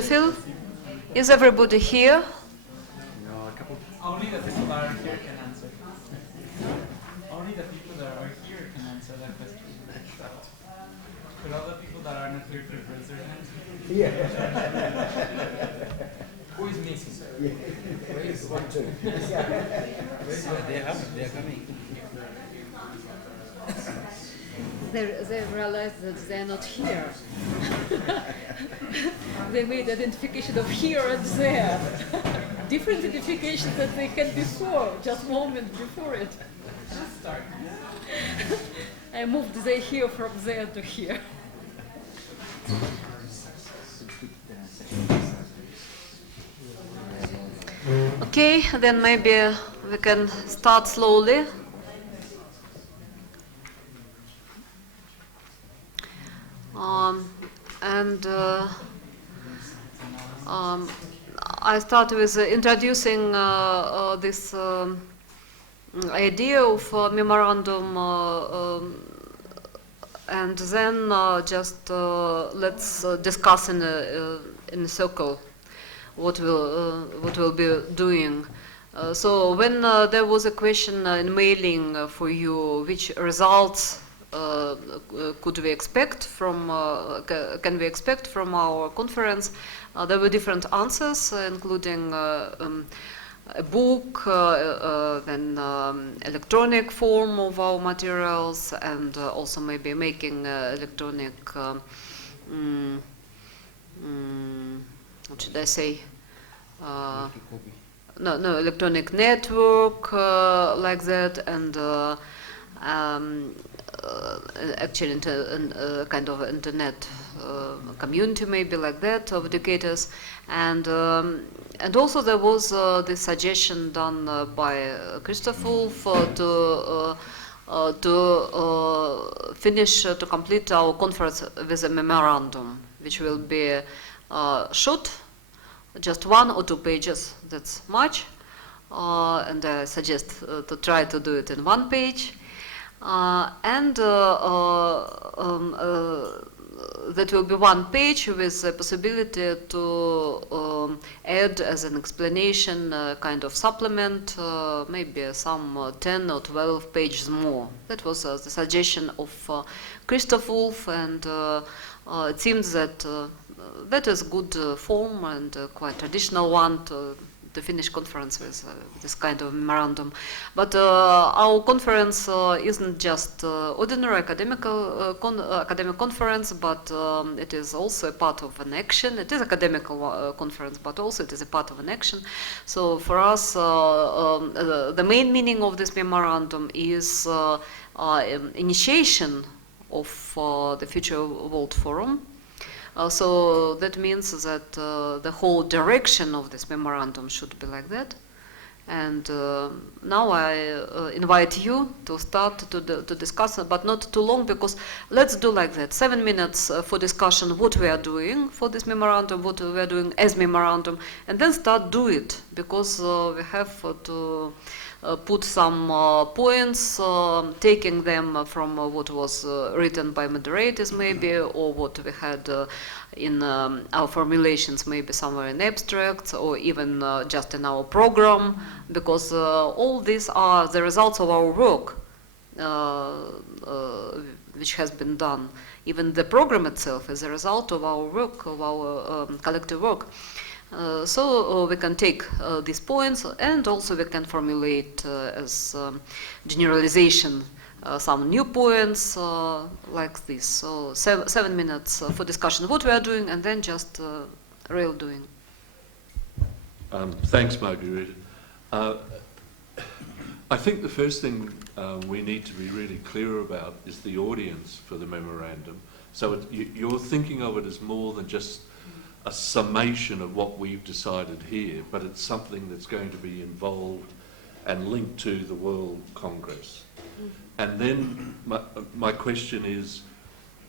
Phil, is everybody here? No, a couple. Only the people that are here can answer. Only the people that are here can answer that question. But all the people that are not here to raise their hands. Yeah. Who is missing? Raise one, two. They are coming. They realized that they're not here. They made identification of here and there. Different identifications than they had before, just moment before it. Just start. I moved they here from there to here. Okay, then maybe we can start slowly. I start with introducing this idea of memorandum, and then just let's discuss in a circle what we'll be doing. So when there was a question in mailing for you, which results could we expect from can we expect from our conference? There were different answers, including a book, then electronic form of our materials, and also maybe making electronic. What should I say? No, electronic network like that, and actually kind of internet community maybe like that of educators, and also there was this suggestion done by Christoph Wolff to finish to complete our conference with a memorandum, which will be short, just 1 or 2 pages. That's much, and I suggest to try to do it in 1 page. That will be 1 page with the possibility to add as an explanation kind of supplement, maybe some 10 or 12 pages more. That was the suggestion of Christoph Wolff, and it seems that that is good form and quite traditional one to finish conference with this kind of memorandum. But our conference isn't just ordinary academic conference, but it is also a part of an action. It is academic conference, but also it is a part of an action. So for us, the main meaning of this memorandum is initiation of the Future World Forum. So that means that the whole direction of this memorandum should be like that. And now I invite you to start to discuss, but not too long, because let's do like that. 7 minutes for discussion, what we are doing for this memorandum, what we are doing as memorandum, and then start do it, because we have to put some points, taking them from what was written by moderators maybe, or what we had in our formulations, maybe somewhere in abstracts, or even just in our program, because all these are the results of our work which has been done. Even the program itself is a result of our work, of our collective work. So we can take these points, and also we can formulate as generalization some new points like this. So 7 minutes for discussion what we are doing, and then just real doing. Thanks, Margarita. I think the first thing we need to be really clear about is the audience for the memorandum. So you're thinking of it as more than just a summation of what we've decided here, but it's something that's going to be involved and linked to the World Congress. And then my question is,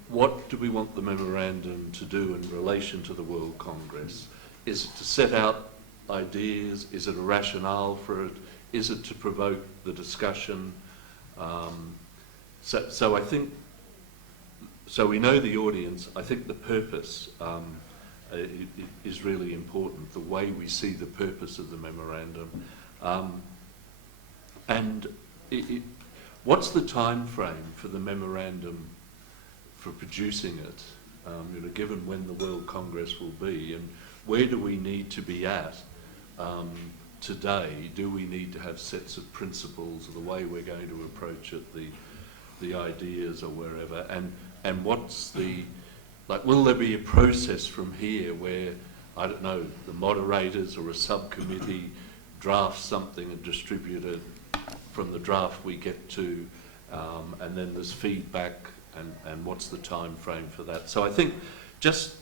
what do we want the memorandum to do in relation to the World Congress? Is it to set out ideas? Is it a rationale for it? Is it to provoke the discussion? So I think, so we know the audience. I think the purpose is really important, the way we see the purpose of the memorandum. And what's the time frame for the memorandum for producing it, given when the World Congress will be, and where do we need to be at today? Do we need to have sets of principles of the way we're going to approach it, the ideas or wherever, and what's the, like, will there be a process from here where, I don't know, the moderators or a subcommittee draft something and distribute it from the draft we get to, and then there's feedback, and what's the time frame for that? So I think just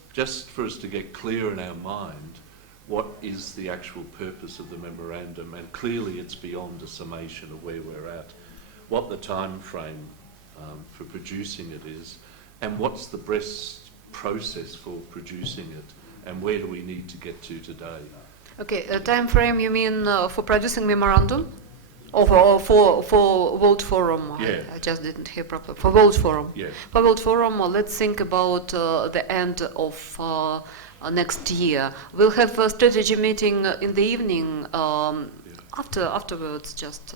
for us to get clear in our mind what is the actual purpose of the memorandum, and clearly it's beyond a summation of where we're at, what the time frame for producing it is, and what's the best process for producing it, and where do we need to get to today? Okay, time frame, you mean for producing memorandum? Or for World Forum? Yeah. I just didn't hear properly. For World Forum? Yeah. For World Forum, let's think about the end of next year. We'll have a strategy meeting in the evening afterwards, just.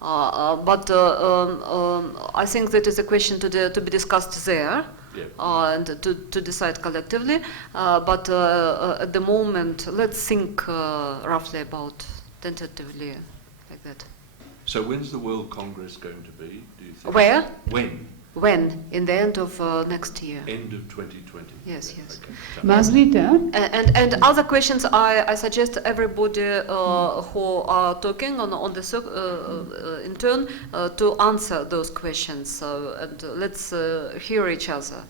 But I think that is a question to be discussed there. Yeah. And to decide collectively. But at the moment, let's think roughly about, tentatively, like that. So when's the World Congress going to be, do you think? Where? When? When? In the end of next year. End of 2020? Yes, yes. Okay. Margarita? And other questions, I suggest everybody who are talking on the in turn to answer those questions. And let's hear each other.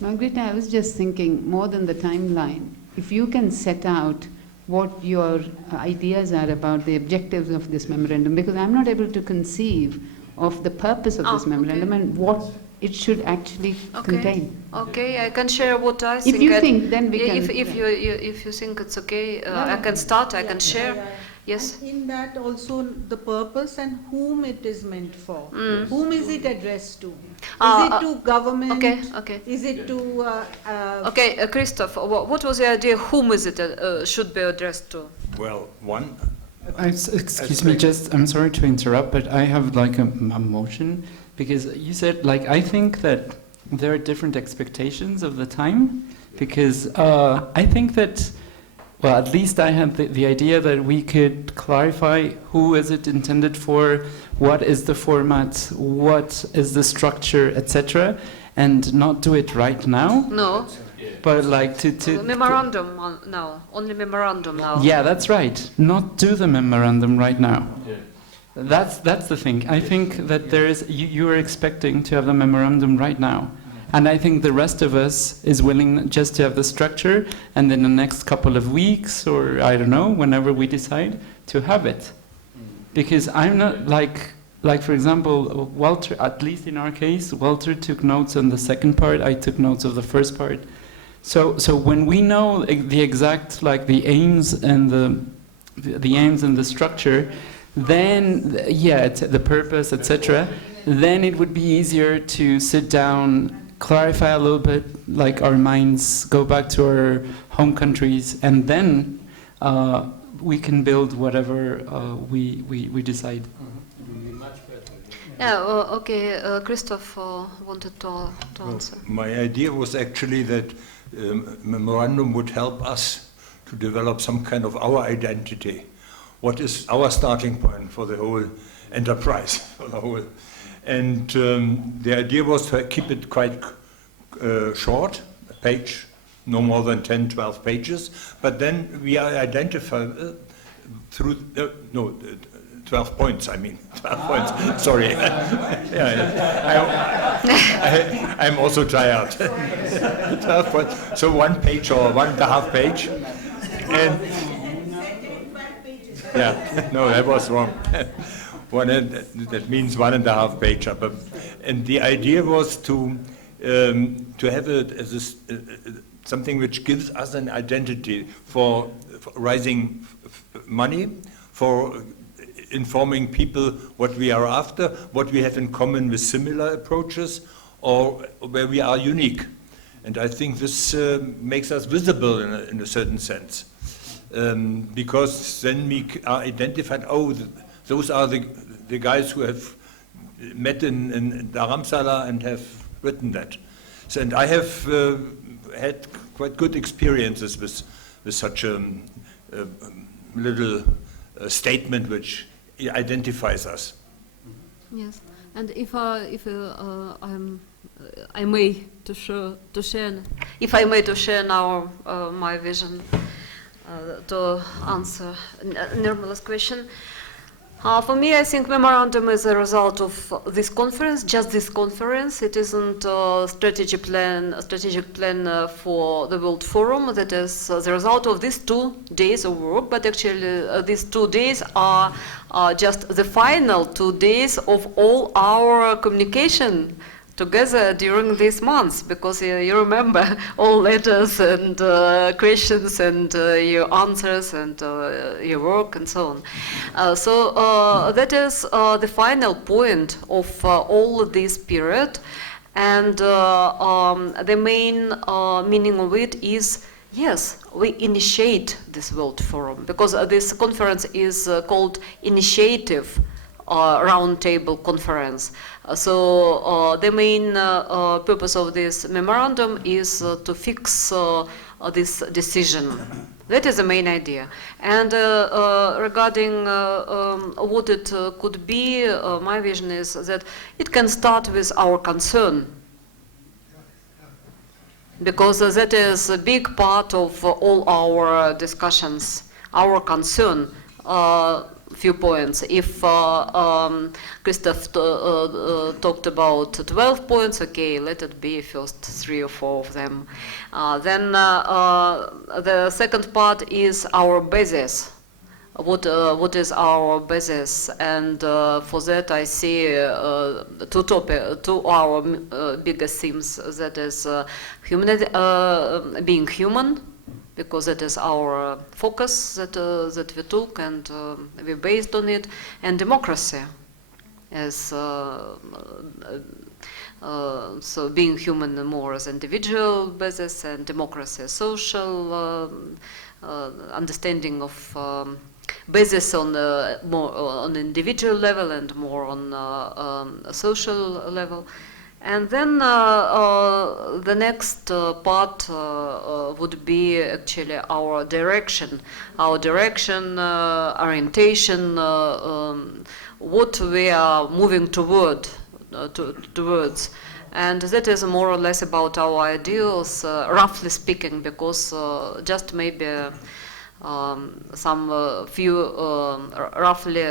Margarita, I was just thinking, more than the timeline, if you can set out what your ideas are about the objectives of this memorandum, because I'm not able to conceive of the purpose of this memorandum and what it should actually contain. Okay, I can share what I think. If you think, then we can. If you think it's okay, I can start. I can share. Yes. And in that also the purpose and whom it is meant for. Whom is it addressed to? Is it to government? Okay, okay. Is it to... okay, Christoph, what was the idea? Whom is it should be addressed to? Well, one... Excuse me, just, I'm sorry to interrupt, but I have like a motion, because you said, like, I think that there are different expectations of the time, because I think that, well, at least I had the idea that we could clarify who is it intended for, what is the format, what is the structure, etc., and not do it right now. No. But like to memorandum now, only memorandum now. Yeah, that's right. Not do the memorandum right now. Yeah. That's the thing. I think that there is you are expecting to have the memorandum right now, and I think the rest of us is willing just to have the structure, and in the next couple of weeks, or I don't know, whenever we decide to have it, because I'm not like for example, Walter. At least in our case, Walter took notes on the second part. I took notes of the first part. So when we know the exact, like, the aims and the aims and the structure, then the purpose, etc., then it would be easier to sit down, clarify a little bit, like our minds go back to our home countries, and then we can build whatever we decide. Yeah, okay, Christoph wanted to answer. My idea was actually that memorandum would help us to develop some kind of our identity. What is our starting point for the whole enterprise? For the whole. And the idea was to keep it quite short, a page, no more than 10, 12 pages, but then we identify through, 12 points, I mean. 12 points, sorry. I'm also tired. 12 points. So 1 page or 1.5 page. And yeah, no, that was wrong. That means 1.5 page. And the idea was to have it as something which gives us an identity for raising money, for informing people what we are after, what we have in common with similar approaches, or where we are unique. And I think this makes us visible in a certain sense. Because then we are identified, oh, those are the guys who have met in Dharamsala and have written that. So, and I have had quite good experiences with such a little statement which identifies us. Yes, and if I may to share, if I may to share now my vision to answer Nirmala's question. For me, I think memorandum is a result of this conference, just this conference. It isn't a strategic plan for the World Forum. That is the result of these 2 days of work, but actually these 2 days are just the final 2 days of all our communication together during these months, because you remember all letters and questions and your answers and your work and so on. So that is the final point of all this period, and the main meaning of it is, yes, we initiate this World Forum, because this conference is called Initiative Roundtable Conference. So the main purpose of this memorandum is to fix this decision. That is the main idea. And regarding what it could be, my vision is that it can start with our concern, because that is a big part of all our discussions, our concern. Few points. If Christoph talked about 12 points, okay, let it be first 3 or 4 of them. Then the second part is our basis. What is our basis? And for that I see two our biggest themes. That is humanity, being human, because that is our focus that we took and we based on it, and democracy as so being human more as individual basis, and democracy as social understanding of basis on more on individual level and more on a social level. And then the next part would be actually our direction, orientation, what we are moving towards. And that is more or less about our ideals, roughly speaking, because just maybe some few roughly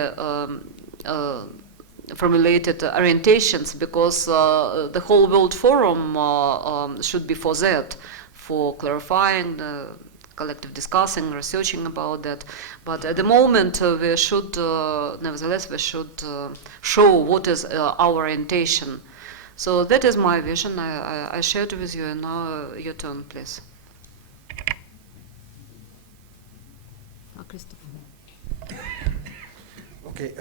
formulated orientations, because the whole World Forum should be for that, for clarifying, collective discussing, researching about that. But at the moment we should, nevertheless, we should show what is our orientation. So that is my vision. I shared with you, and now your turn, please. Christoph. Okay.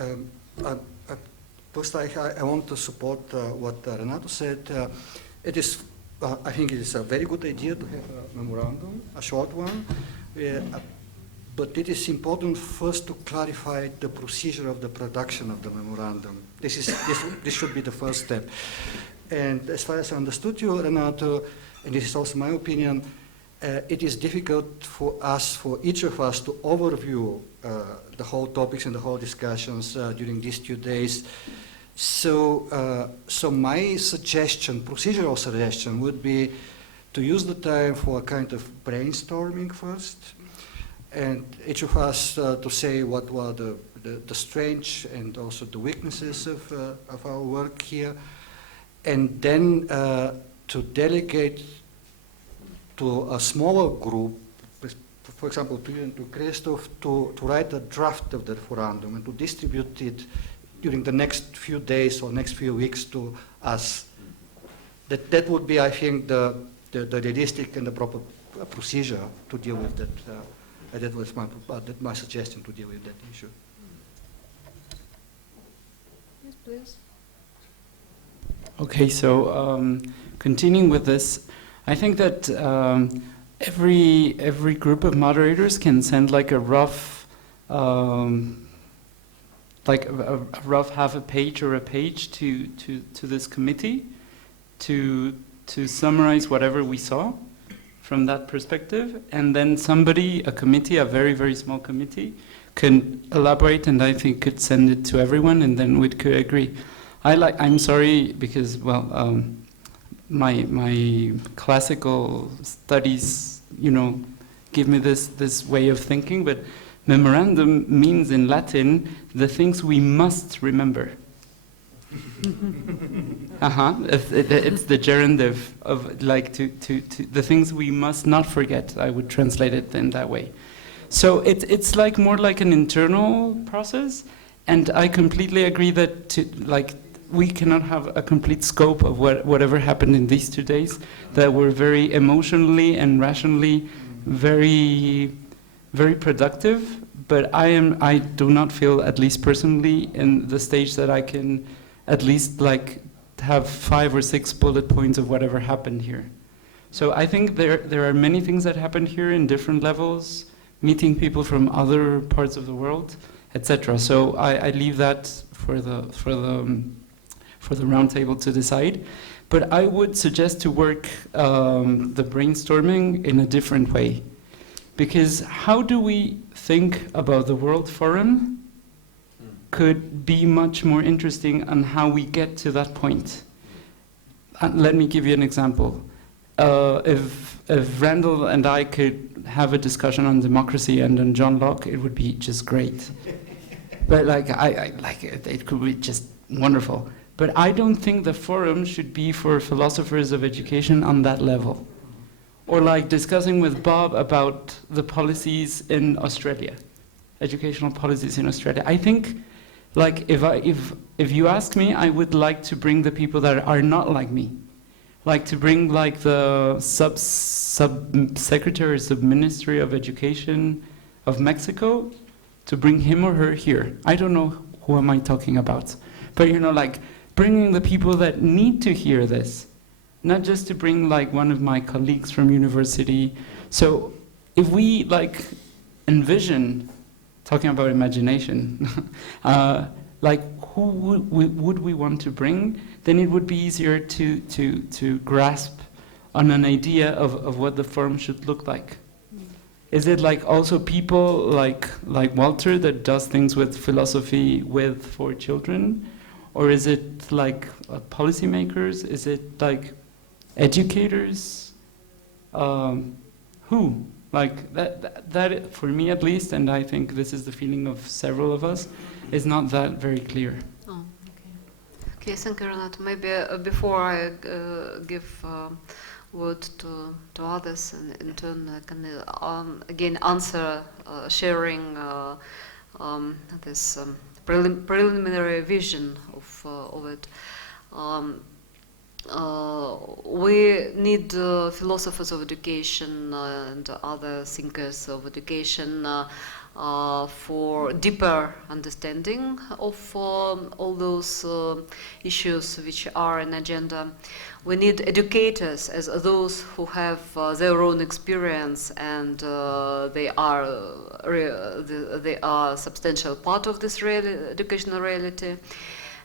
First, I want to support what Renato said. It is, I think it is a very good idea to have a memorandum, a short one, but it is important first to clarify the procedure of the production of the memorandum. This should be the first step. And as far as I understood you, Renato, and this is also my opinion, it is difficult for us, for each of us, to overview the whole topics and the whole discussions during these 2 days. So my suggestion, procedural suggestion, would be to use the time for a kind of brainstorming first, and each of us to say what were the strengths and also the weaknesses of our work here, and then to delegate to a smaller group, for example, to you and to Christoph, to write a draft of the referendum and to distribute it during the next few days or next few weeks to us. That would be, I think, the realistic and the proper procedure to deal with that. That was my suggestion to deal with that issue. Yes, please. Okay, so continuing with this, I think that every group of moderators can send like a rough, like a rough half a page or a page to this committee to summarize whatever we saw from that perspective, and then somebody, a committee, a very, very small committee, can elaborate, and I think could send it to everyone, and then we could agree. I'm sorry, because, well, my classical studies, you know, give me this way of thinking, but memorandum means in Latin the things we must remember. It's the gerundive of like to the things we must not forget. I would translate it in that way. So it's like more like an internal process, and I completely agree that we cannot have a complete scope of whatever happened in these 2 days that were very emotionally and rationally very, very productive. But I do not feel, at least personally, in the stage that I can at least like have 5 or 6 bullet points of whatever happened here. So I think there are many things that happened here in different levels, meeting people from other parts of the world, etc. So I leave that for the roundtable to decide. But I would suggest to work the brainstorming in a different way. Because how do we think about the World Forum could be much more interesting on how we get to that point. Let me give you an example. If Randall and I could have a discussion on democracy and on John Locke, it would be just great. But it could be just wonderful. But I don't think the forum should be for philosophers of education on that level. Or like discussing with Bob about the policies in Australia, educational policies in Australia. I think, like, if you ask me, I would like to bring the people that are not like me, like to bring like the sub-secretary, sub-ministry of education of Mexico, to bring him or her here. I don't know who am I talking about, but you know, like bringing the people that need to hear this. Not just to bring like one of my colleagues from university. So if we like envision, talking about imagination, like who would we want to bring, then it would be easier to grasp on an idea of what the forum should look like. Is it like also people like Walter that does things with philosophy for children? Or is it like policymakers? Is it like educators? Who? Like that for me at least, and I think this is the feeling of several of us, is not that very clear. Oh, okay. Okay, thank you, Renato. Maybe before I give word to others, and in turn I can again answer, sharing this preliminary vision of it. We need philosophers of education and other thinkers of education for deeper understanding of all those issues which are in agenda. We need educators as those who have their own experience, and they are a substantial part of this educational reality.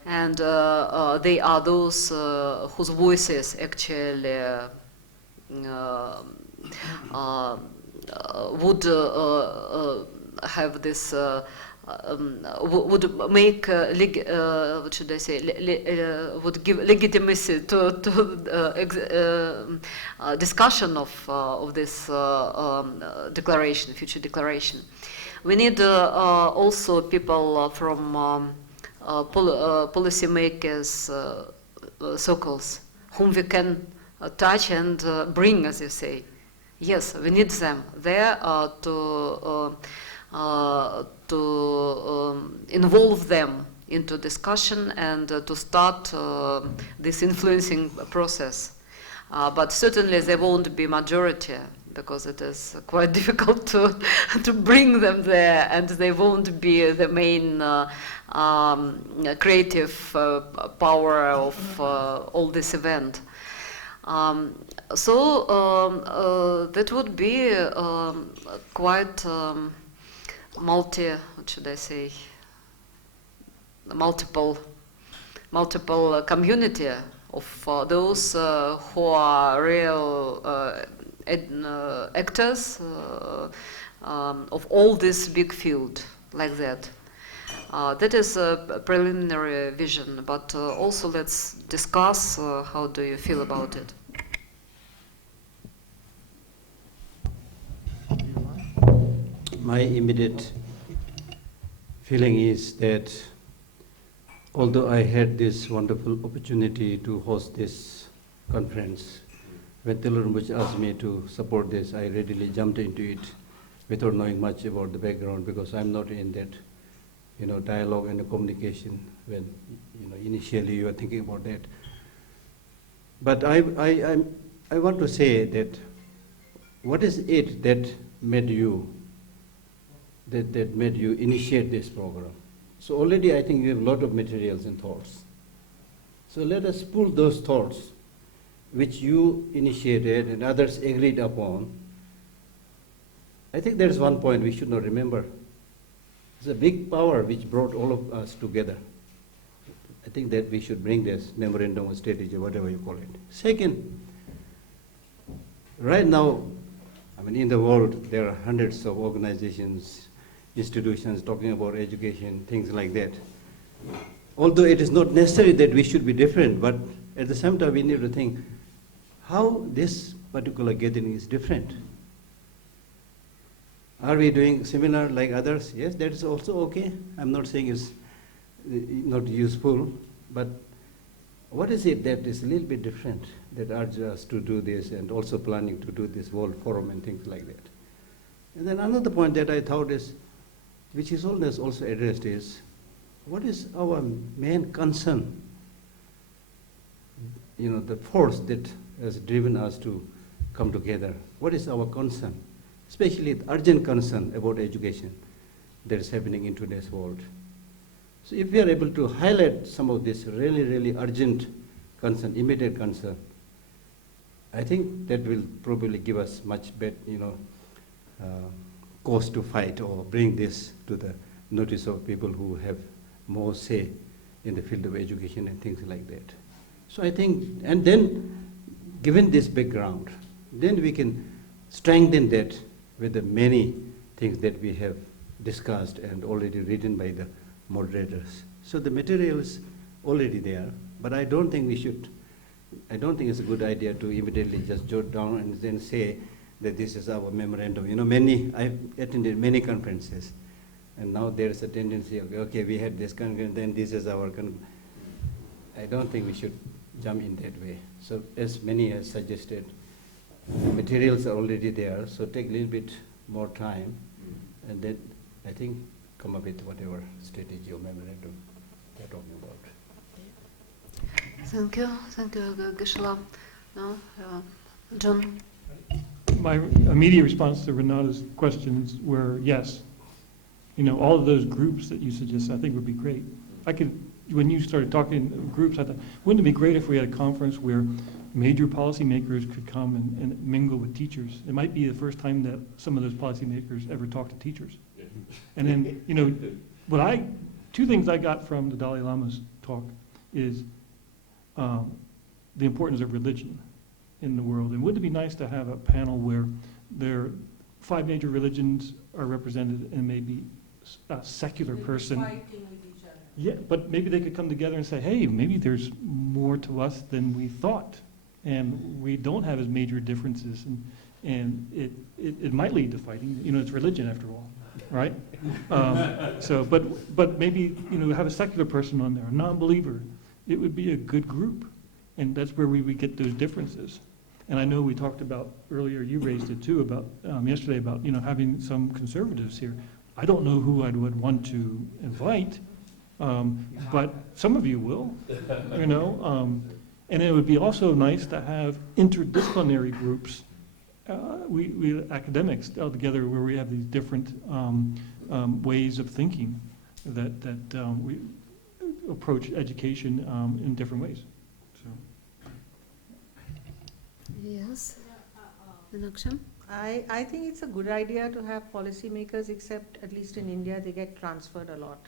And they are those whose voices actually would have this, would make, what should I say, would give legitimacy to discussion of this declaration, future declaration. We need also people from policymakers circles whom we can touch and bring, as you say. Yes, we need them there to involve them into discussion and to start this influencing process. But certainly they won't be majority, because it is quite difficult to bring them there, and they won't be the main creative power of all this event. That would be quite what should I say, multiple community of those who are real actors of all this big field like that. That is a preliminary vision, but also let's discuss how do you feel about it. My immediate feeling is that although I had this wonderful opportunity to host this conference, when Telurumbuch asked me to support this, I readily jumped into it without knowing much about the background, because I'm not in that, dialogue and communication when, initially you are thinking about that. But I want to say that what is it that made you initiate this program? So already I think you have a lot of materials and thoughts. So let us pull those thoughts which you initiated and others agreed upon. I think there's one point we should not remember. It's a big power which brought all of us together. I think that we should bring this memorandum of strategy, whatever you call it. Second, right now, in the world, there are hundreds of organizations, institutions talking about education, things like that. Although it is not necessary that we should be different, but at the same time we need to think how this particular gathering is different. Are we doing similar like others? Yes, that is also okay. I'm not saying it's not useful, but what is it that is a little bit different that urges us to do this, and also planning to do this World Forum and things like that? And then another point that I thought is, which is always also addressed, is what is our main concern? The force that has driven us to come together. What is our concern? Especially the urgent concern about education that is happening in today's world. So if we are able to highlight some of this really, really urgent concern, immediate concern, I think that will probably give us much better, cause to fight or bring this to the notice of people who have more say in the field of education and things like that. So I think, and then given this background, then we can strengthen that with the many things that we have discussed and already written by the moderators. So the material is already there, but I don't think it's a good idea to immediately just jot down and then say that this is our memorandum. I've attended many conferences, and now there's a tendency of, okay, we had this conference, then this is our I don't think we should jump in that way. So as many as suggested, materials are already there, so take a little bit more time, and then I think come up with whatever strategy or memorandum they're talking about. Thank you, Gisela. No, John. My immediate response to Renata's questions were yes. All of those groups that you suggested, I think would be great. When you started talking groups, I thought, wouldn't it be great if we had a conference where major policymakers could come and mingle with teachers? It might be the first time that some of those policymakers ever talk to teachers. And then, two things I got from the Dalai Lama's talk is the importance of religion in the world. And wouldn't it be nice to have a panel where there are 5 major religions are represented and maybe a secular person. Fighting with each other. Yeah, but maybe they could come together and say, hey, maybe there's more to us than we thought. And we don't have as major differences. And it might lead to fighting. It's religion after all, right? But maybe, have a secular person on there, a non-believer. It would be a good group. And that's where we would get those differences. And I know we talked about earlier, you raised it too, about yesterday about, having some conservatives here. I don't know who I would want to invite, but some of you will, and it would be also nice to have interdisciplinary groups, we academics all together, where we have these different ways of thinking that we approach education in different ways. Yes. Meenakshi? I think it's a good idea to have policymakers, except at least in India they get transferred a lot.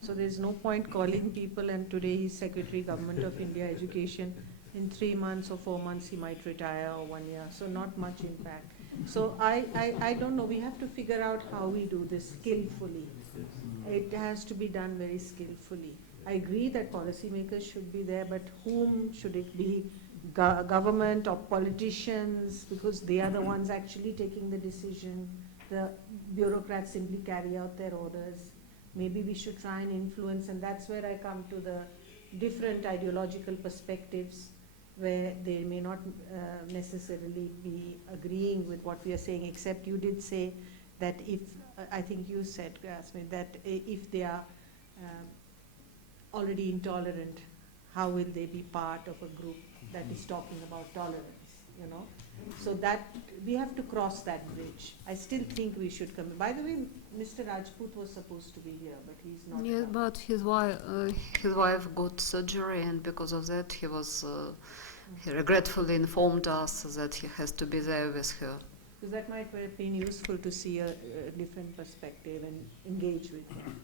So there's no point calling people, and today he's Secretary Government of India Education. In 3 months or 4 months he might retire, or 1 year, so not much impact. So I don't know, we have to figure out how we do this skillfully. It has to be done very skillfully. I agree that policymakers should be there, but whom should it be? Government or politicians, because they are the ones actually taking the decision. The bureaucrats simply carry out their orders. Maybe we should try and influence, and that's where I come to the different ideological perspectives, where they may not necessarily be agreeing with what we are saying, except you did say that if, I think you said, Yasmin, that if they are already intolerant, how will they be part of a group that is talking about tolerance, you know? So that, we have to cross that bridge. I still think we should come. By the way, Mr. Rajput was supposed to be here, but he's not. Yeah, come. but his wife got surgery, and because of that he was, he regretfully informed us that he has to be there with her. Because that might have been useful to see a different perspective and engage with him.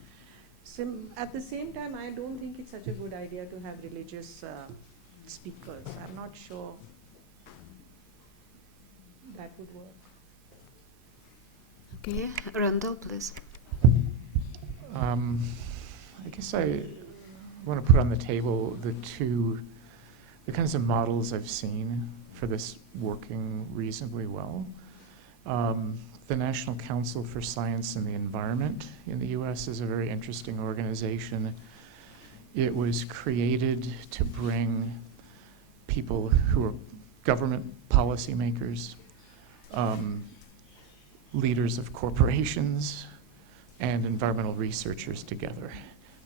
At the same time, I don't think it's such a good idea to have religious speakers. I'm not sure that would work. Okay, Randall, please. I guess I want to put on the table the kinds of models I've seen for this working reasonably well. The National Council for Science and the Environment in the US is a very interesting organization. It was created to bring people who are government policymakers, leaders of corporations, and environmental researchers together.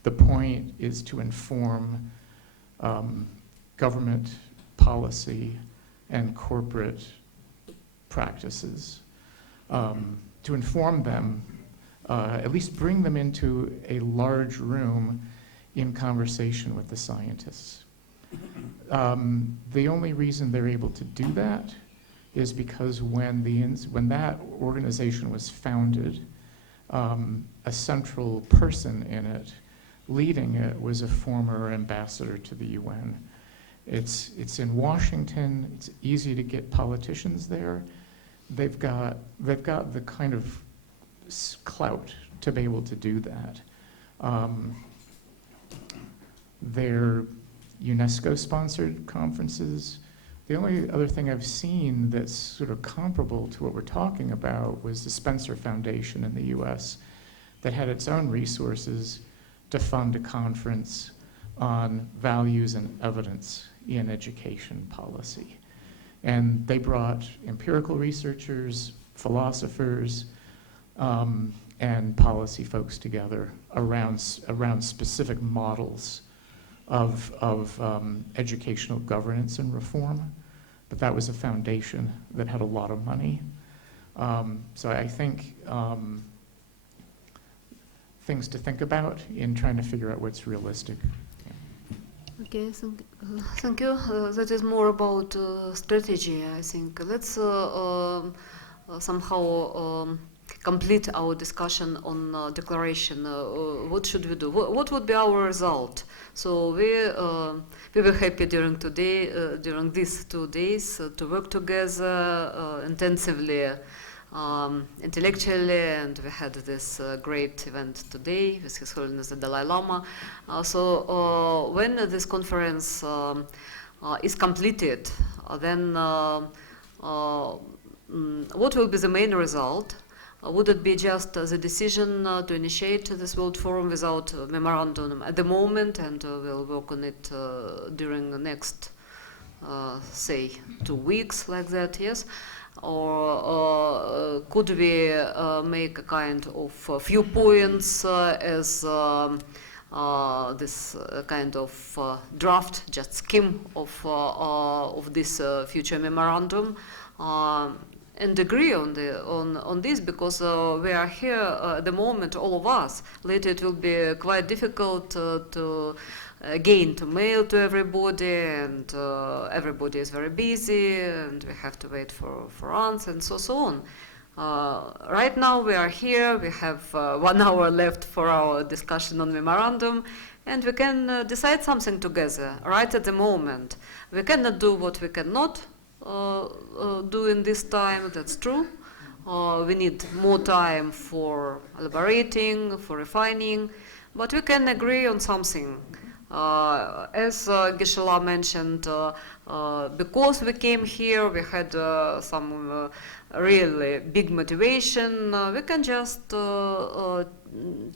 The point is to inform government policy and corporate practices, to inform them, at least bring them into a large room in conversation with the scientists. The only reason they're able to do that is because when that organization was founded, a central person in it, leading it, was a former ambassador to the UN. It's in Washington. It's easy to get politicians there. They've got the kind of clout to be able to do that. They're UNESCO-sponsored conferences. The only other thing I've seen that's sort of comparable to what we're talking about was the Spencer Foundation in the US that had its own resources to fund a conference on values and evidence in education policy. And they brought empirical researchers, philosophers, and policy folks together around specific models of educational governance and reform. But that was a foundation that had a lot of money. So I think things to think about in trying to figure out what's realistic. Okay, thank you. That is more about strategy, I think. Let's somehow complete our discussion on declaration. What should we do? What would be our result? So we were happy during these 2 days to work together intensively, intellectually, and we had this great event today with His Holiness the Dalai Lama. So when this conference is completed, then what will be the main result? Would it be just the decision to initiate this World Forum without memorandum at the moment, and we'll work on it during the next, say, 2 weeks, like that, yes? Or could we make a kind of few points as this kind of draft, just scheme of this future memorandum, and agree on this, because we are here at the moment, all of us. Later it will be quite difficult to again to mail to everybody, and everybody is very busy, and we have to wait for answers, and so on. Right now we are here, we have 1 hour left for our discussion on memorandum, and we can decide something together right at the moment. We cannot do what we cannot do in this time, that's true. We need more time for elaborating, for refining, but we can agree on something. As Gisela mentioned, because we came here, we had some really big motivation. We can just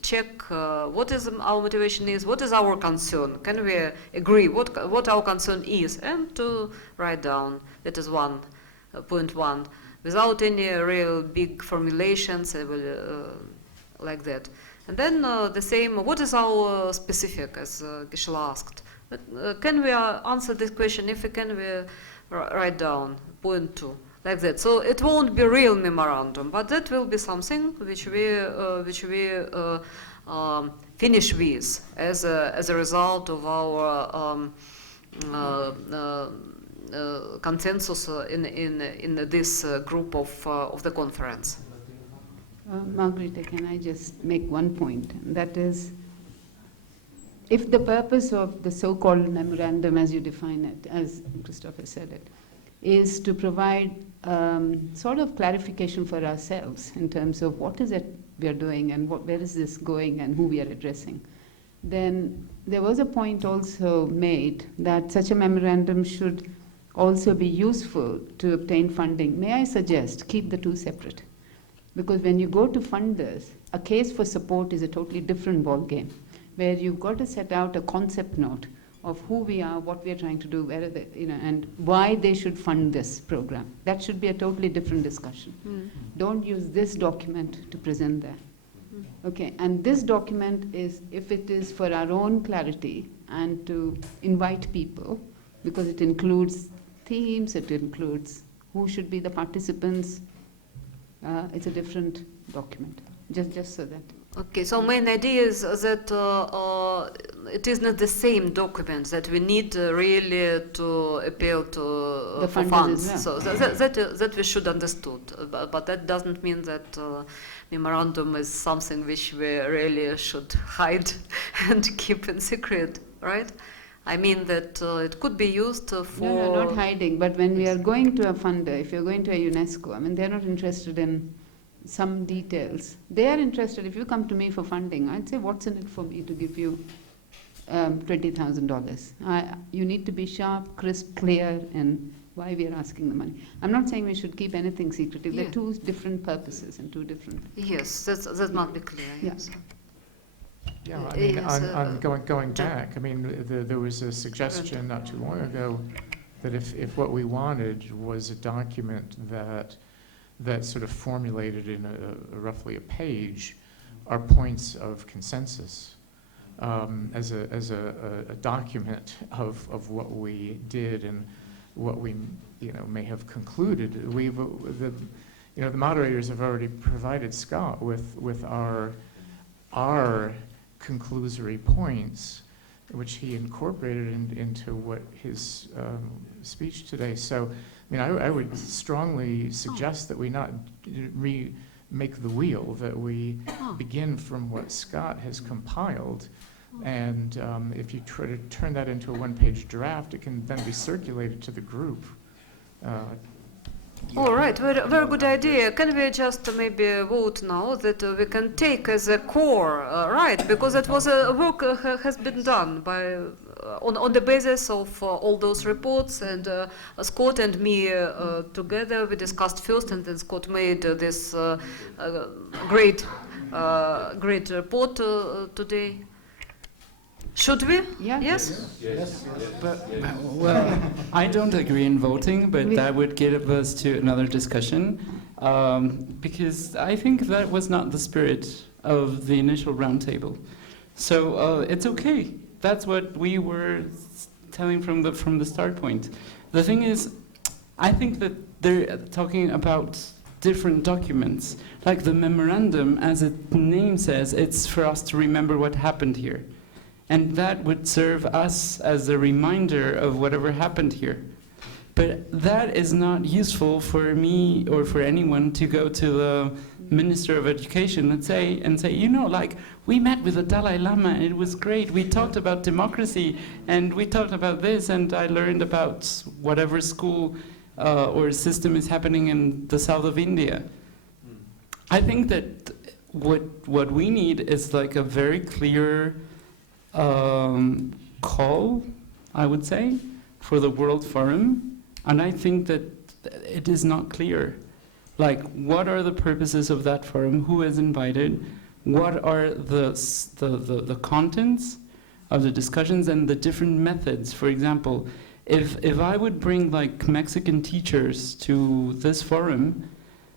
check what is our motivation is, what is our concern. Can we agree what our concern is, and to write down. That is point one, without any real big formulations, like that. And then the same, what is our specific, as Gisela asked. Can we answer this question? If we can, we write down point 2, like that. So it won't be real memorandum, but that will be something which we finish with as a result of our consensus in this group of the conference. Margarita, can I just make one point? And that is, if the purpose of the so-called memorandum, as you define it, as Christopher said it, is to provide sort of clarification for ourselves in terms of what is it we are doing and where is this going and who we are addressing, then there was a point also made that such a memorandum should also be useful to obtain funding. May I suggest keep the two separate? Because when you go to funders, a case for support is a totally different ballgame, where you've got to set out a concept note of who we are, what we are trying to do, where are they, and why they should fund this program. That should be a totally different discussion. Don't use this document to present that. Okay, and this document is, if it is for our own clarity and to invite people, because it includes themes, it includes who should be the participants, it's a different document, just so that. Okay, so main idea is that it is not the same document, that we need really to appeal to The for funders funds. as well. So that we should understood, but that doesn't mean that memorandum is something which we really should hide and keep in secret, right? I mean that it could be used for... No, not hiding, but when we are going to a funder, if you're going to a UNESCO, I mean, they're not interested in some details. They are interested, if you come to me for funding, I'd say, what's in it for me to give you $20,000? You need to be sharp, crisp, clear, and why we are asking the money. I'm not saying we should keep anything secretive. Yeah. They're two different purposes and two different... Yes, that must be clear, yes. Yeah, I mean, Yes, on going back, I mean, there was a suggestion not too long ago that if what we wanted was a document that sort of formulated in roughly a page our points of consensus as a document of what we did and what we may have concluded. The moderators have already provided Scott with our conclusory points, which he incorporated into what his speech today. So, I mean, I would strongly suggest that we not remake the wheel, that we begin from what Scott has compiled, and if you try to turn that into a one-page draft, it can then be circulated to the group. All right, very good idea. Can we just maybe vote now that we can take as a core, right? Because that was a work has been done by on the basis of all those reports, and Scott and me together we discussed first, and then Scott made this great report today. Should we? Yeah. Yes? Yes. Well, I don't agree in voting, but that would get us to another discussion, because I think that was not the spirit of the initial roundtable. So it's okay. That's what we were telling from the start point. The thing is, I think that they're talking about different documents. Like the memorandum, as its name says, it's for us to remember what happened here. And that would serve us as a reminder of whatever happened here. But that is not useful for me or for anyone to go to the Minister of Education and say, you know, like, we met with the Dalai Lama and it was great. We talked about democracy and we talked about this and I learned about whatever school or system is happening in the south of India. I think that what we need is like a very clear call, I would say, for the World Forum. And I think that it is not clear. Like, what are the purposes of that forum? Who is invited? What are the contents of the discussions and the different methods? For example, if I would bring like Mexican teachers to this forum,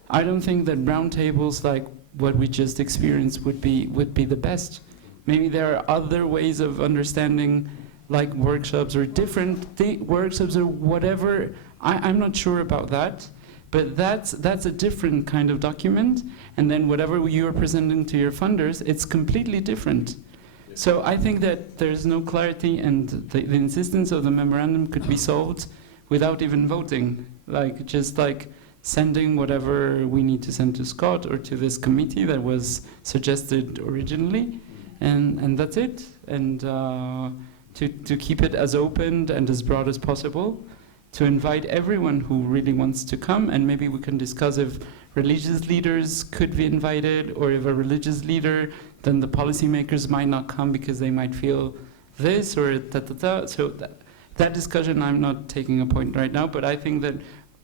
I don't think that roundtables like what we just experienced would be the best. Maybe there are other ways of understanding, like workshops or different workshops or whatever. I'm not sure about that. But that's a different kind of document, and then whatever you are presenting to your funders, it's completely different. Yeah. So I think that there's no clarity, and the insistence of the memorandum could be solved without even voting, like just like sending whatever we need to send to Scott or to this committee that was suggested originally, and that's it. And to keep it as open and as broad as possible, to invite everyone who really wants to come, and maybe we can discuss if religious leaders could be invited, or if a religious leader, then the policymakers might not come because they might feel this or da. So that discussion I'm not taking a point right now, but I think that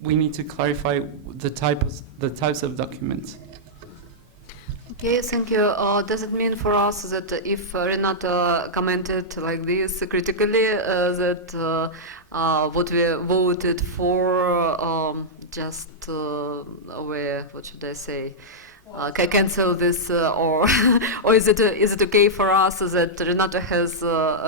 we need to clarify the types of documents. Okay, thank you. Does it mean for us that if Renata commented like this critically, that what we voted for just what should I say? Cancel this, or is it okay for us that Renata has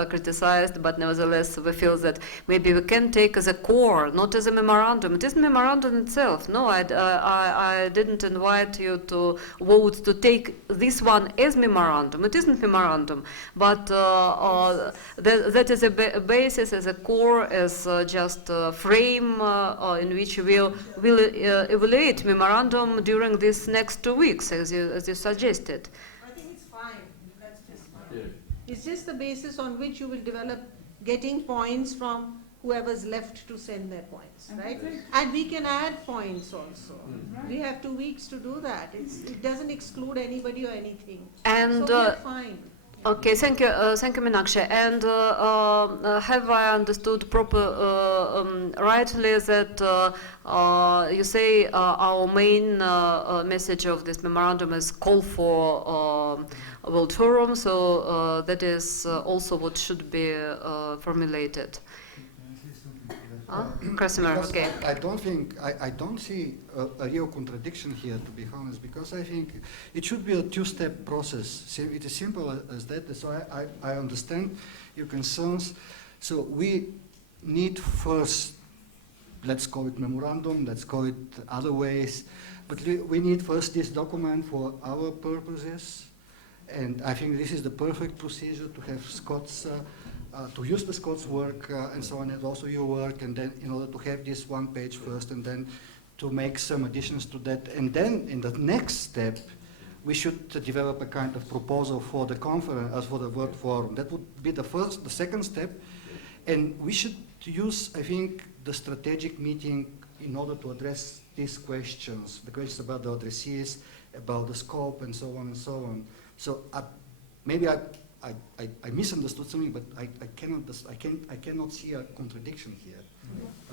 criticized, but nevertheless we feel that maybe we can take as a core, not as a memorandum. It is a memorandum itself. No, I didn't invite you to vote to take this one as memorandum. It isn't memorandum, but that is a basis, as a core, as just a frame in which we'll evaluate memorandum during these next 2 weeks. As you suggested. I think it's fine. That's just fine. Yeah. It's just the basis on which you will develop getting points from whoever's left to send their points, right? And we can add points also. We have 2 weeks to do that. It doesn't exclude anybody or anything. And so we're fine. Okay, thank you, Meenakshi. And have I understood rightly that you say our main message of this memorandum is call for a World Forum, so that is also what should be formulated. Krasimer, okay. I don't see a real contradiction here, to be honest, because I think it should be a two-step process. It is simple as that. So I understand your concerns. So we need first, let's call it memorandum, let's call it other ways, but we need first this document for our purposes, and I think this is the perfect procedure to have Scott's to use the Scott's work and so on, and also your work, and then in order to have this one page first, and then to make some additions to that, and then in the next step, we should develop a kind of proposal for the conference, for the World Forum. That would be the second step, and we should use, I think, the strategic meeting in order to address these questions, the questions about the addressees, about the scope, and so on and so on. So maybe I misunderstood something, but I cannot see a contradiction here.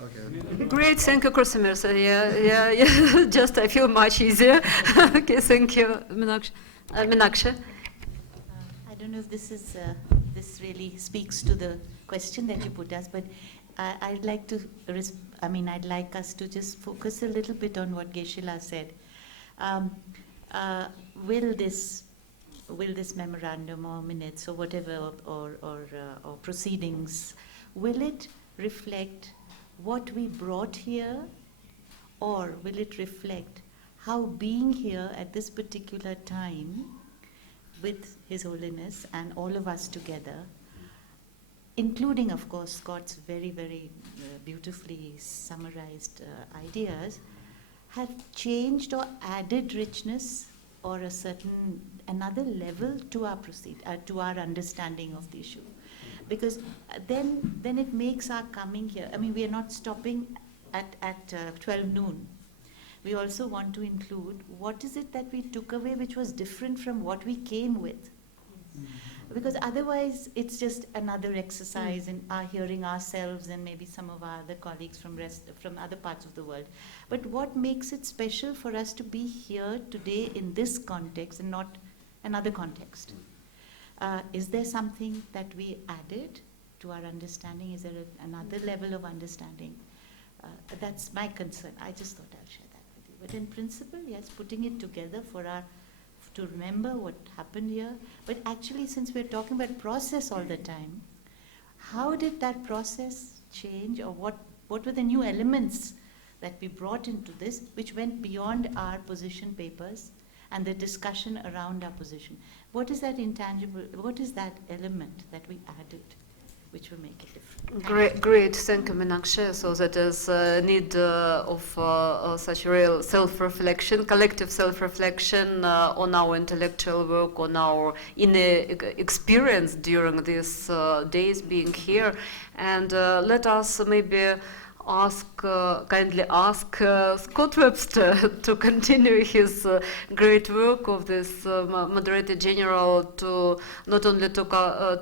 Okay. Great, thank you, Krasimer. So yeah. Just I feel much easier. Okay, thank you, Meenakshi. I don't know if this really speaks to the question that you put us, but I'd like to. I'd like us to just focus a little bit on what Geshe-la said. Will this memorandum or minutes or whatever or proceedings, will it reflect what we brought here, or will it reflect how being here at this particular time with His Holiness and all of us together, including, of course, Scott's very, very beautifully summarized ideas, have changed or added richness or a certain another level to our to our understanding of the issue, because then it makes our coming here. I mean, we are not stopping at 12 noon. We also want to include what is it that we took away which was different from what we came with. Because otherwise it's just another exercise in our hearing ourselves and maybe some of our other colleagues from other parts of the world. But what makes it special for us to be here today in this context and not another context? Is there something that we added to our understanding? Is there another level of understanding? That's my concern. I just thought I'll share that with you. But in principle, yes, putting it together to remember what happened here. But actually, since we're talking about process all the time, how did that process change, or what were the new elements that we brought into this, which went beyond our position papers and the discussion around our position? What is that intangible, what is that element that we added, which will make it different? Great. Thank you, Meenakshi. So that is need of such real self-reflection, collective self-reflection on our intellectual work, on our inner experience during these days being here. And let us maybe kindly ask Scott Webster to continue his great work of this Moderator General, to not only to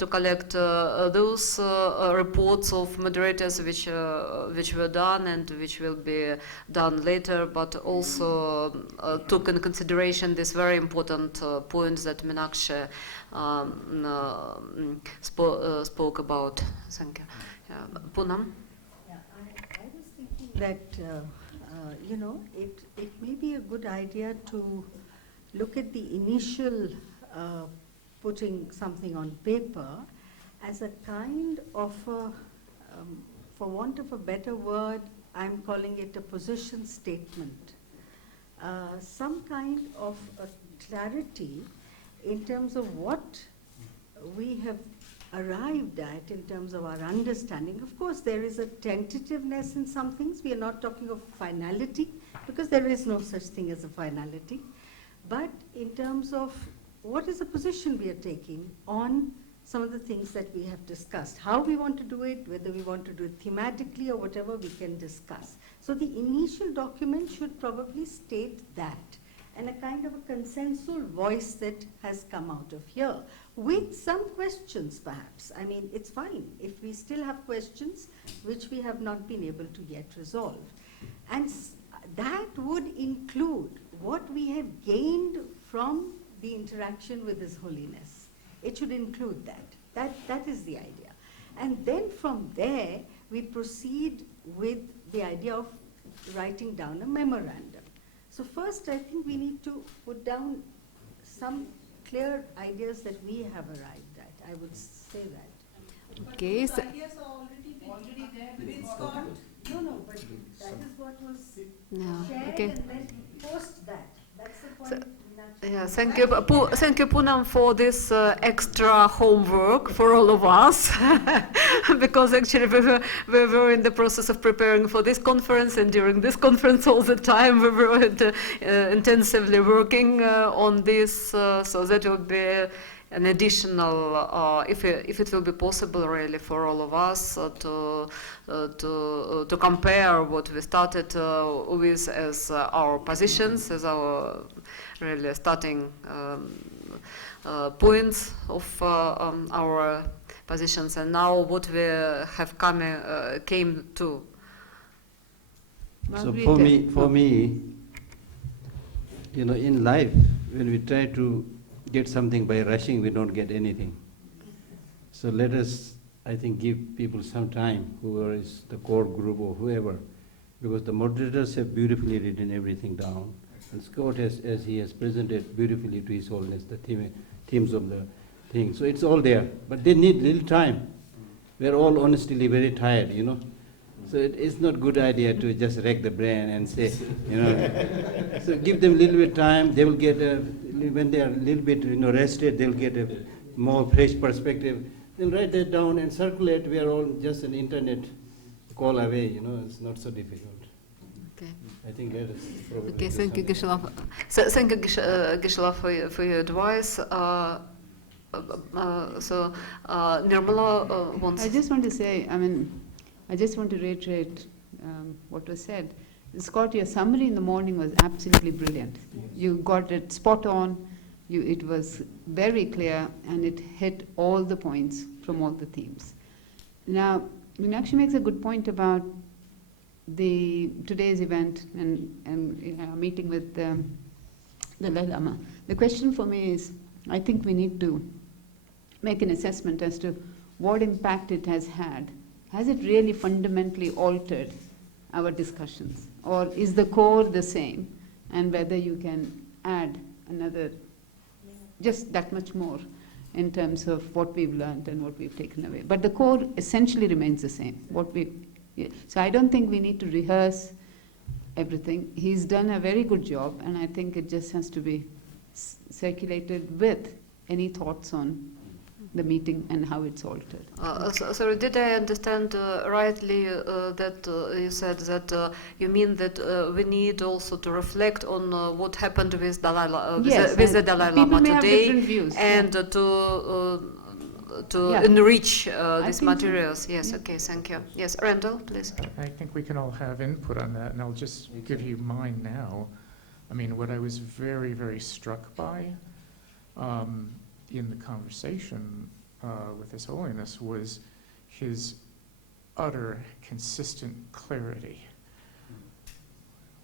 collect those reports of moderators which were done and which will be done later, but also took in consideration this very important points that Meenakshi spoke about. Thank you. Poonam? That it may be a good idea to look at the initial putting something on paper as a kind of for want of a better word, I'm calling it a position statement. Some kind of a clarity in terms of what we have arrived at in terms of our understanding. Of course, there is a tentativeness in some things. We are not talking of finality, because there is no such thing as a finality. But in terms of what is the position we are taking on some of the things that we have discussed, how we want to do it, whether we want to do it thematically or whatever, we can discuss. So the initial document should probably state that, and a kind of a consensual voice that has come out of here, with some questions perhaps. I mean, it's fine if we still have questions which we have not been able to yet resolve. And that would include what we have gained from the interaction with His Holiness. It should include that. That is the idea. And then from there, we proceed with the idea of writing down a memorandum. So first, I think we need to put down some clear ideas that we have arrived at. I would say that. Okay. But those ideas are already there within Scott. No, but that is what was Yeah. shared, Okay. and then post that. That's the point. Yeah, thank you, Poonam, for this extra homework for all of us, because actually we were in the process of preparing for this conference, and during this conference all the time we were intensively working on this, so that will be an additional, if it will be possible really for all of us to compare what we started with as our positions, as our really starting points of our positions, and now what we have came to. So for me, in life, when we try to get something by rushing, we don't get anything. So let us, I think, give people some time, whoever is the core group or whoever, because the moderators have beautifully written everything down. And Scott, as he has presented beautifully to His Holiness, the themes of the thing. So it's all there, but they need little time. We're all honestly very tired, So it's not good idea to just wreck the brain and say, So give them a little bit time. They will get when they are a little bit, rested, they'll get a more fresh perspective. then write that down and circulate. We are all just an internet call away, you know, it's not so difficult. Okay. I think that is probably. Okay, thank you, Gisela. So, thank you, Gisela, for your advice. Nirmala wants. I just want to say, I just want to reiterate what was said. Scott, your summary in the morning was absolutely brilliant. You got it spot on. It was very clear, and it hit all the points from all the themes. Now, Meenakshi makes a good point about today's event and our meeting with the Dalai Lama. The question for me is, I think we need to make an assessment as to what impact it has had. Has it really fundamentally altered our discussions? Or is the core the same? And whether you can add another, just that much more in terms of what we've learned and what we've taken away. But the core essentially remains the same. So I don't think we need to rehearse everything. He's done a very good job, and I think it just has to be circulated with any thoughts on the meeting and how it's altered. Sorry, did I understand rightly that you said that you mean that we need also to reflect on what happened with Dalai with the Dalai Lama today, and to enrich these materials? Yes. Okay. Thank you. Yes, Randall, please. I think we can all have input on that, and I'll just give you mine now. I mean, what I was very, very struck by in the conversation with His Holiness was his utter consistent clarity.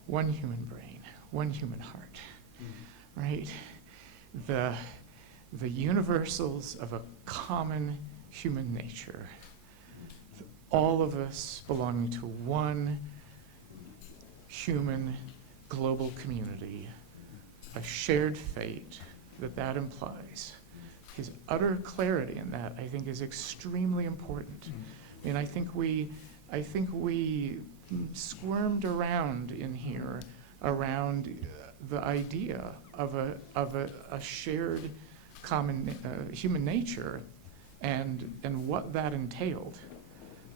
One human brain, one human heart, right? The universals of a common human nature, all of us belonging to one human global community, a shared fate that implies. His utter clarity in that, I think, is extremely important. I mean, I think we squirmed around in here around the idea of a shared common human nature and what that entailed.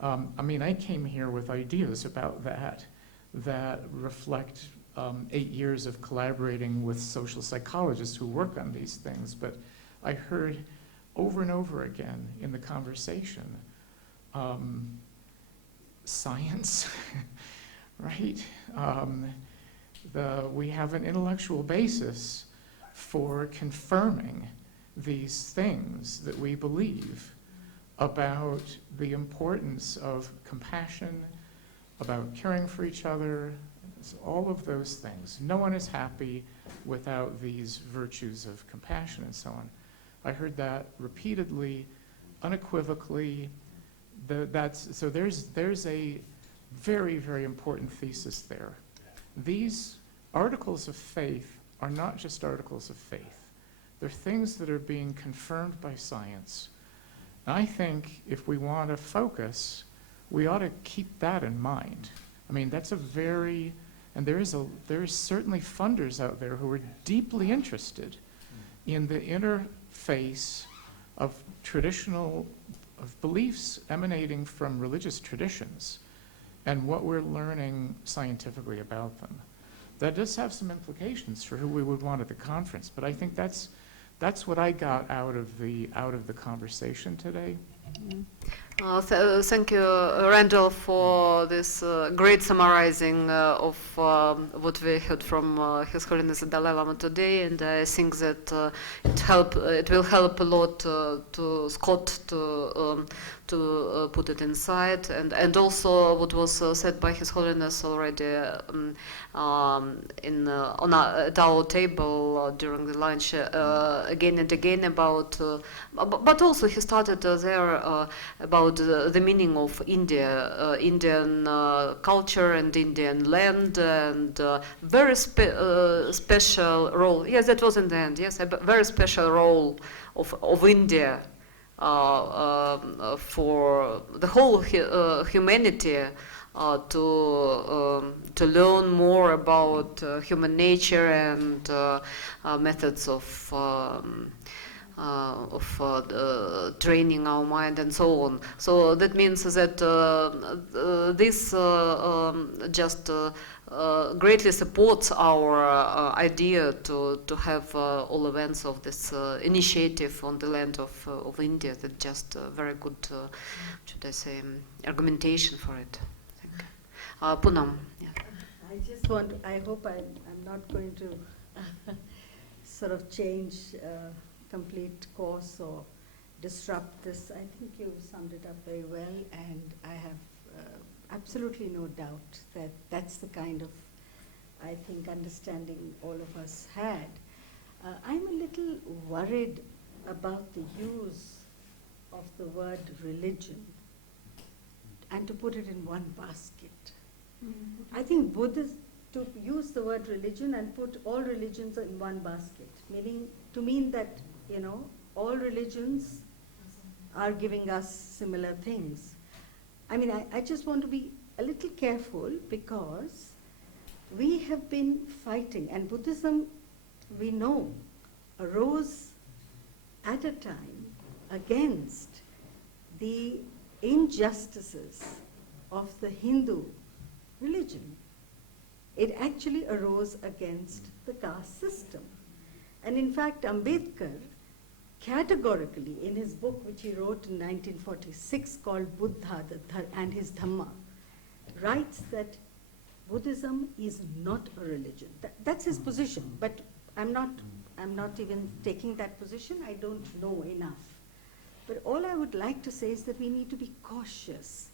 I mean, I came here with ideas about that reflect 8 years of collaborating with social psychologists who work on these things, but I heard over and over again in the conversation, science, right? We have an intellectual basis for confirming these things that we believe about the importance of compassion, about caring for each other, all of those things. No one is happy without these virtues of compassion and so on. I heard that repeatedly, unequivocally. So there's a very, very important thesis there. These articles of faith are not just articles of faith. They're things that are being confirmed by science. And I think if we want to focus, we ought to keep that in mind. I mean, that's and there is certainly funders out there who are deeply interested in the interface of beliefs emanating from religious traditions and what we're learning scientifically about them. That does have some implications for who we would want at the conference, but I think that's what I got out of the conversation today. Thank you, Randall, for this great summarizing of what we heard from His Holiness the Dalai Lama today, and I think that it will help a lot to Scott to put it inside, and also what was said by His Holiness already at our table during the lunch again and again about, but also he started there about the meaning of India, Indian culture and Indian land, and very special role. Yes, that was in the end. Yes, a very special role of India for the whole humanity to learn more about human nature and methods of training our mind and so on. So that means that this just greatly supports our idea to have all events of this initiative on the land of India. That's just very good, should I say, argumentation for it. Poonam. Yeah. I just want to, I hope I'm not going to sort of change complete course or disrupt this. I think you summed it up very well, and I have absolutely no doubt that that's the kind of, I think, understanding all of us had. I'm a little worried about the use of the word religion and to put it in one basket. I think Buddhists to use the word religion and put all religions in one basket, meaning to mean that, you know, all religions are giving us similar things. I mean, I just want to be a little careful because we have been fighting, and Buddhism, we know, arose at a time against the injustices of the Hindu religion. It actually arose against the caste system. And in fact, Ambedkar categorically, in his book which he wrote in 1946 called Buddha and his Dhamma, writes that Buddhism is not a religion. That's his position, but I'm not even taking that position. I don't know enough. But all I would like to say is that we need to be cautious,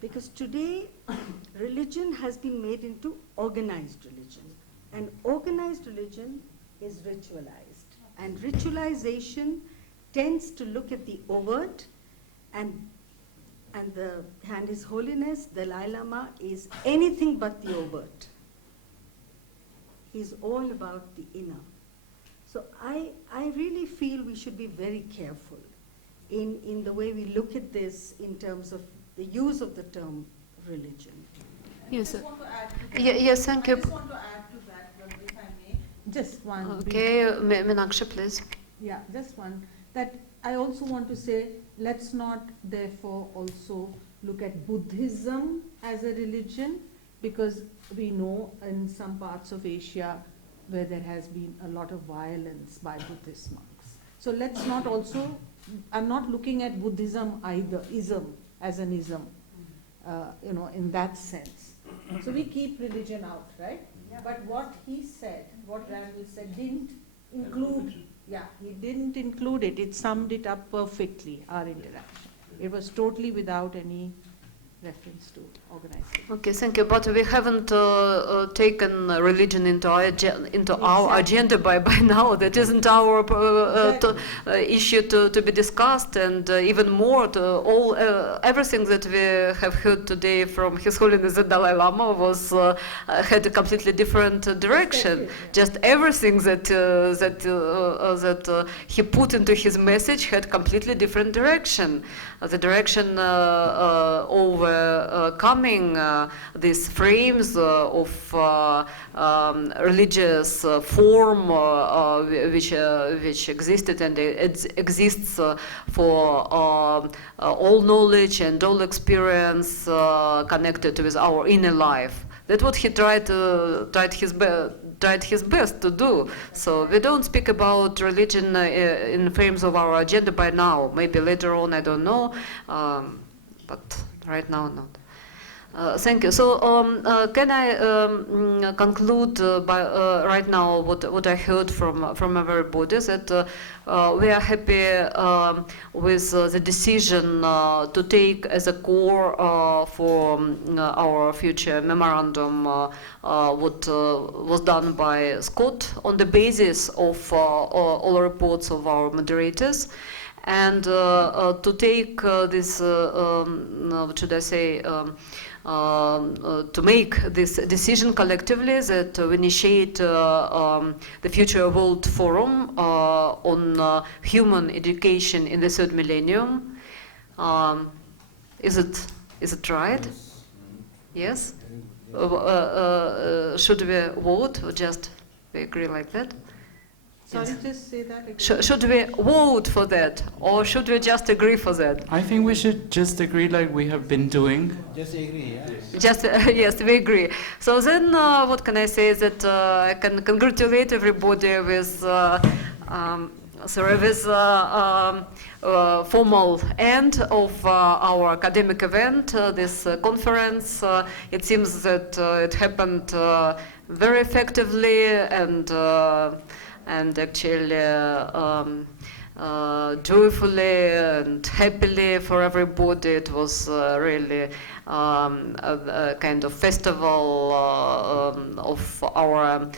because today religion has been made into organized religion, and organized religion is ritualized, and ritualization tends to look at the overt, and His Holiness Dalai Lama is anything but the overt. He's all about the inner. So I really feel we should be very careful in the way we look at this in terms of the use of the term religion. Yes, sir. Yes, thank you. I just want to add to that, if I may. Just one. Okay, Meenakshi, please. Yeah, just one. That I also want to say, let's not therefore also look at Buddhism as a religion, because we know in some parts of Asia where there has been a lot of violence by Buddhist monks. So let's not also, I'm not looking at Buddhism either, ism as an ism, you know, in that sense. So we keep religion out, right? Yeah. But what he said, what Randall said, didn't include, he didn't include it. It summed it up perfectly, our interaction. It was totally without any reference to organization. Okay, thank you. But we haven't taken religion into our agenda by now. That isn't our issue to be discussed, and even more, everything that we have heard today from His Holiness the Dalai Lama was had a completely different direction. Just everything that he put into his message had completely different direction. The direction overcoming these frames of religious form which existed, and it exists for all knowledge and all experience connected with our inner life. That's what he tried his best to do. So we don't speak about religion in frames of our agenda by now. Maybe later on, I don't know, but right now not. Thank you. So can I conclude by right now what I heard from everybody, that we are happy with the decision to take as a core for our future memorandum what was done by Scott on the basis of all reports of our moderators, and to take this, what should I say, to make this decision collectively that we initiate the Future World Forum on human education in the third millennium. Is it right? Yes. Should we vote or just we agree like that? Sorry, just say that again. Should we vote for that, or should we just agree for that? I think we should just agree like we have been doing. Just agree, yeah? Just yes, we agree. So then, what can I say? That I can congratulate everybody with formal end of our academic event, this conference. It seems that it happened very effectively and actually joyfully and happily for everybody. It was really a kind of festival of our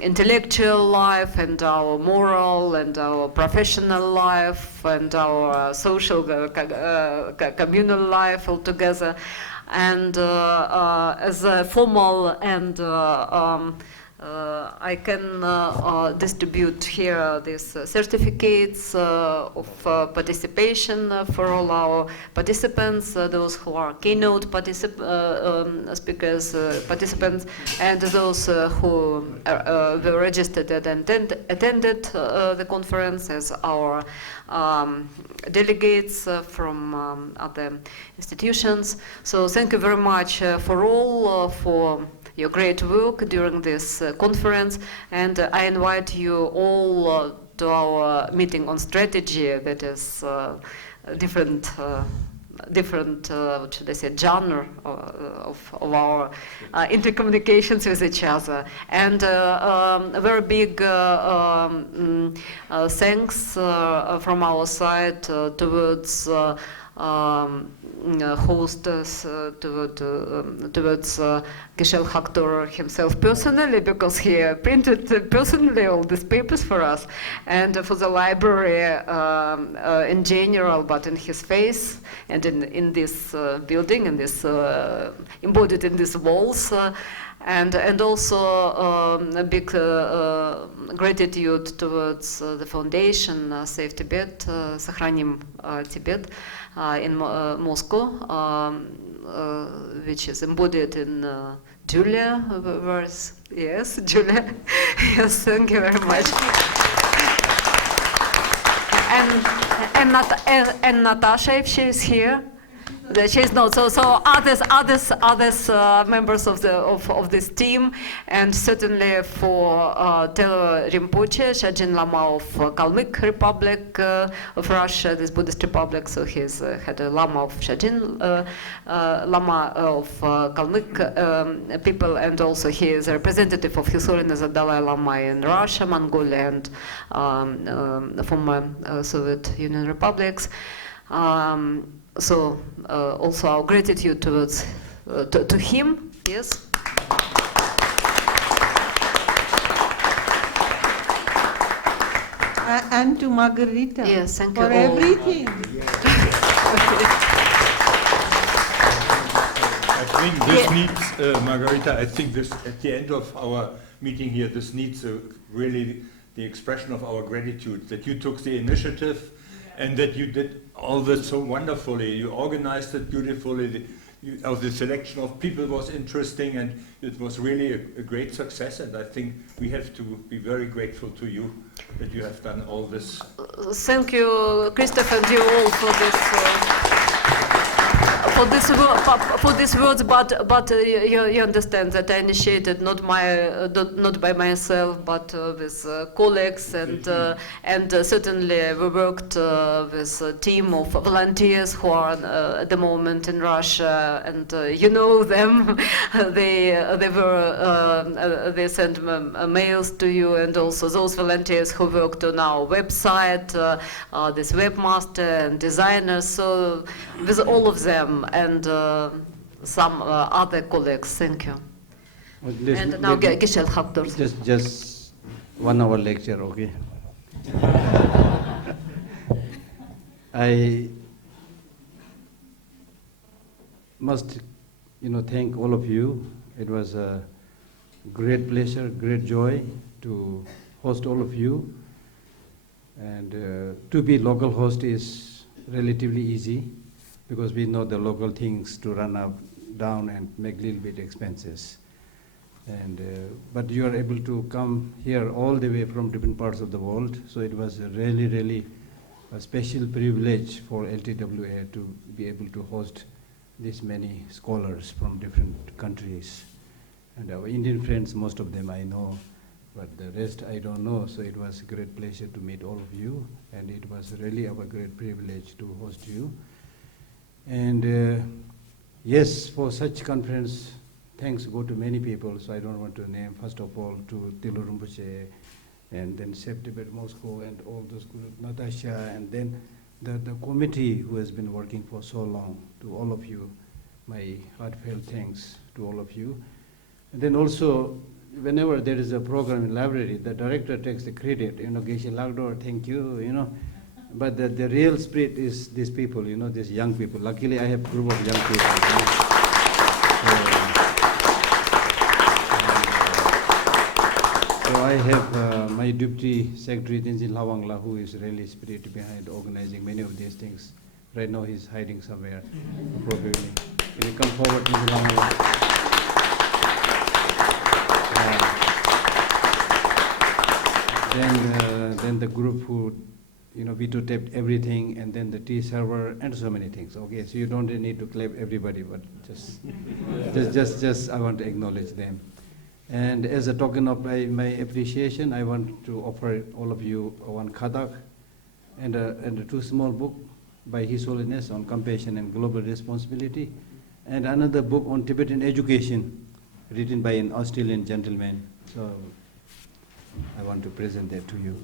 intellectual life and our moral and our professional life and our social communal life altogether. And as a formal and I can distribute here these certificates of participation for all our participants, those who are keynote speakers, participants, and those who were registered and attended the conference as our delegates from other institutions. So thank you very much for all for your great work during this conference, and I invite you all to our meeting on strategy. That is different, what should I say, genre of our intercommunications with each other. And a very big thanks from our side towards hostess towards Gishel Haktor himself personally, because he printed personally all these papers for us, and for the library in general, but in his face and in this building, in this embodied in these walls. And also a big gratitude towards the foundation Save Tibet, Сохраним Tibet in Moscow, which is embodied in Julia. Yes, Julia. Yes, thank you very much. And Natasha, if she is here. She's not. So others members of this team, and certainly for Telo Rinpoche, Shajin Lama of Kalmyk Republic of Russia, this Buddhist republic. So he's had a Lama of Shajin, Lama of Kalmyk people, and also he is a representative of His Holiness the Dalai Lama in Russia, Mongolia, and former Soviet Union republics. So also our gratitude towards to him, yes. And to Margarita. Yes, thank for you everything. I think this needs, Margarita, I think this, at the end of our meeting here, this needs really the expression of our gratitude, that you took the initiative and that you did all this so wonderfully. You organized it beautifully. The selection of people was interesting, and it was really a great success. And I think we have to be very grateful to you that you have done all this. Thank you, Christoph, and you all for these words. But you understand that I initiated not by myself, but with colleagues, and certainly we worked with a team of volunteers who are at the moment in Russia, and you know them. They sent mails to you, and also those volunteers who worked on our website, this webmaster and designers. So with all of them. And some other colleagues. Thank you. Well, and now Gishel Haktor. Just 1 hour lecture, okay? I must, thank all of you. It was a great pleasure, great joy to host all of you. And to be local host is relatively easy, because we know the local things to run up, down, and make little bit expenses. And but you are able to come here all the way from different parts of the world. So it was a really a special privilege for LTWA to be able to host this many scholars from different countries. And our Indian friends, most of them I know, but the rest I don't know. So it was a great pleasure to meet all of you, and it was really our great privilege to host you. And yes, for such conference, thanks go to many people, so I don't want to name. First of all, to Tilu Rinpoche, and then Chef Tibet Moscow, and all those groups, Natasha, and then the committee who has been working for so long. To all of you, my heartfelt thanks to all of you. And then also, whenever there is a program in library, the director takes the credit, Geshe Lagdor, thank you, But the real spirit is these people, these young people. Luckily, I have a group of young people. So I have my deputy secretary, Tenzin Lawangla, who is really spirit behind organizing many of these things. Right now, he's hiding somewhere, probably. Can you come forward, Tenzin Lawangla? Then the group who videotaped everything, and then the tea server, and so many things. Okay, so you don't need to clap everybody, but just I want to acknowledge them. And as a token of my appreciation, I want to offer all of you one khadak and a two small book by His Holiness on compassion and global responsibility, and another book on Tibetan education written by an Australian gentleman. So I want to present that to you.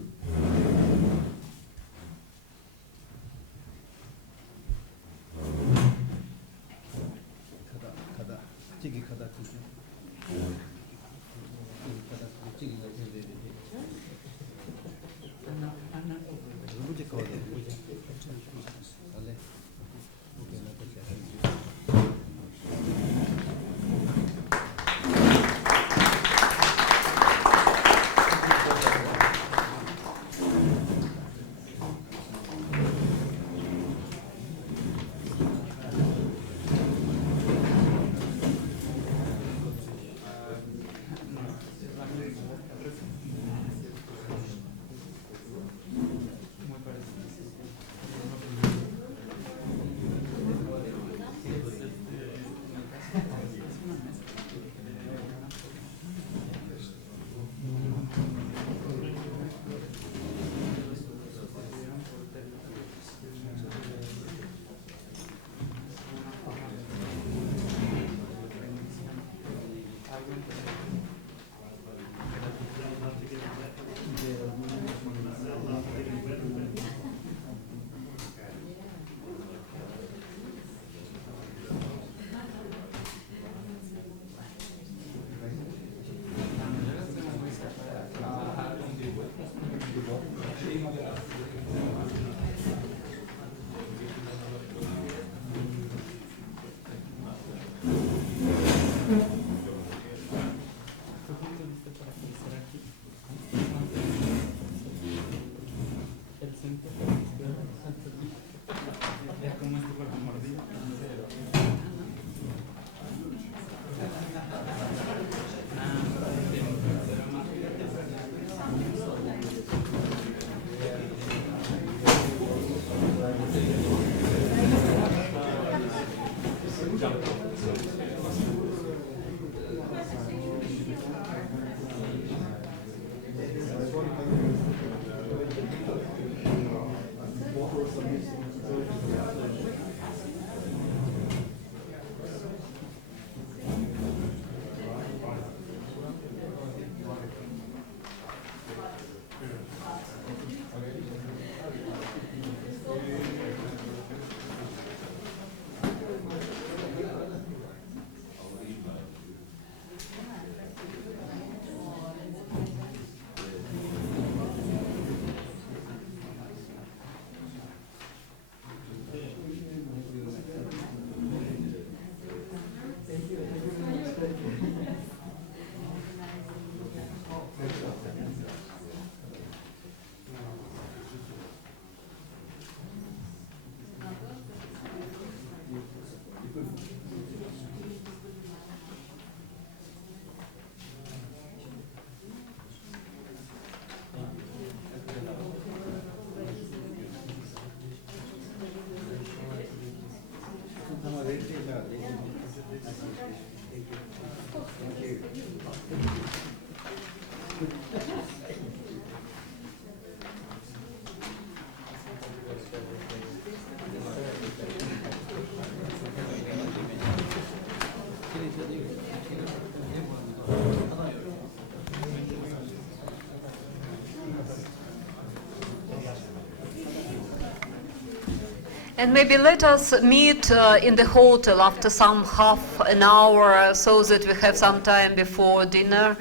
And maybe let us meet in the hotel after some half an hour so that we have some time before dinner.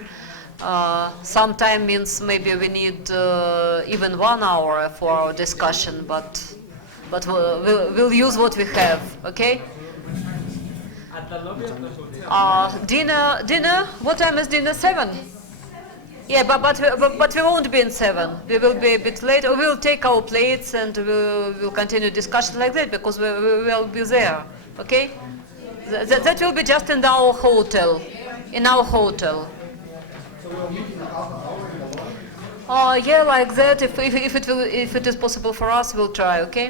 Some time means maybe we need even 1 hour for our discussion, but we'll use what we have, okay? At the lobby of the hotel. Dinner, what time is dinner? 7? Yeah, but we won't be in 7. We will be a bit later. We will take our plates and we'll continue discussion like that because we will be there. Okay? That will be just in our hotel. In our hotel. Yeah, like that. If it is possible for us, we'll try. Okay?